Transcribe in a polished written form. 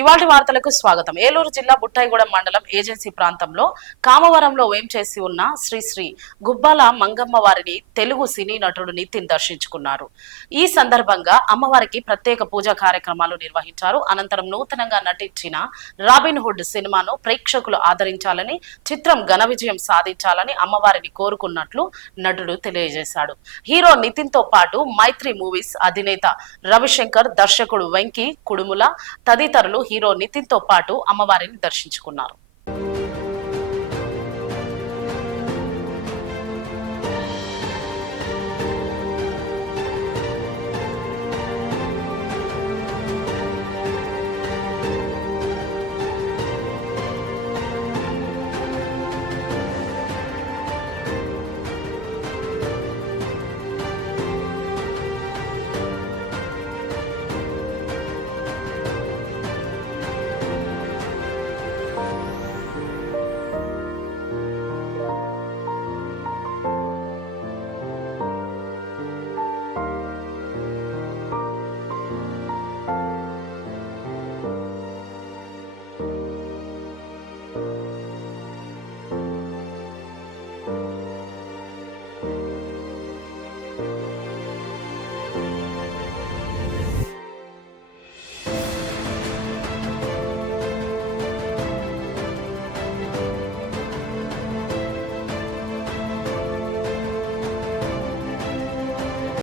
ఇవాల్టి వార్తలకు స్వాగతం. ఏలూరు జిల్లా బుట్టాయిగూడెం మండలం ఏజెన్సీ ప్రాంతంలో కామవరంలో వేంచేసి ఉన్న శ్రీ శ్రీ గుబ్బాల మంగమ్మ వారిని తెలుగు సినీ నటుడు నితిన్ దర్శించుకున్నారు. ఈ సందర్భంగా అమ్మవారికి ప్రత్యేక పూజా కార్యక్రమాలు నిర్వహించారు. అనంతరం నూతనంగా నటించిన రాబిన్ హుడ్ సినిమాను ప్రేక్షకులు ఆదరించాలని, చిత్రం ఘన విజయం సాధించాలని అమ్మవారిని కోరుకున్నట్లు నటుడు తెలియజేశాడు. హీరో నితిన్ తో పాటు మైత్రి మూవీస్ అధినేత రవిశంకర్, దర్శకుడు వెంకీ కుడుముల తదితరులు హీరో నితిన్ తో పాటు అమ్మవారిని దర్శించుకున్నారు.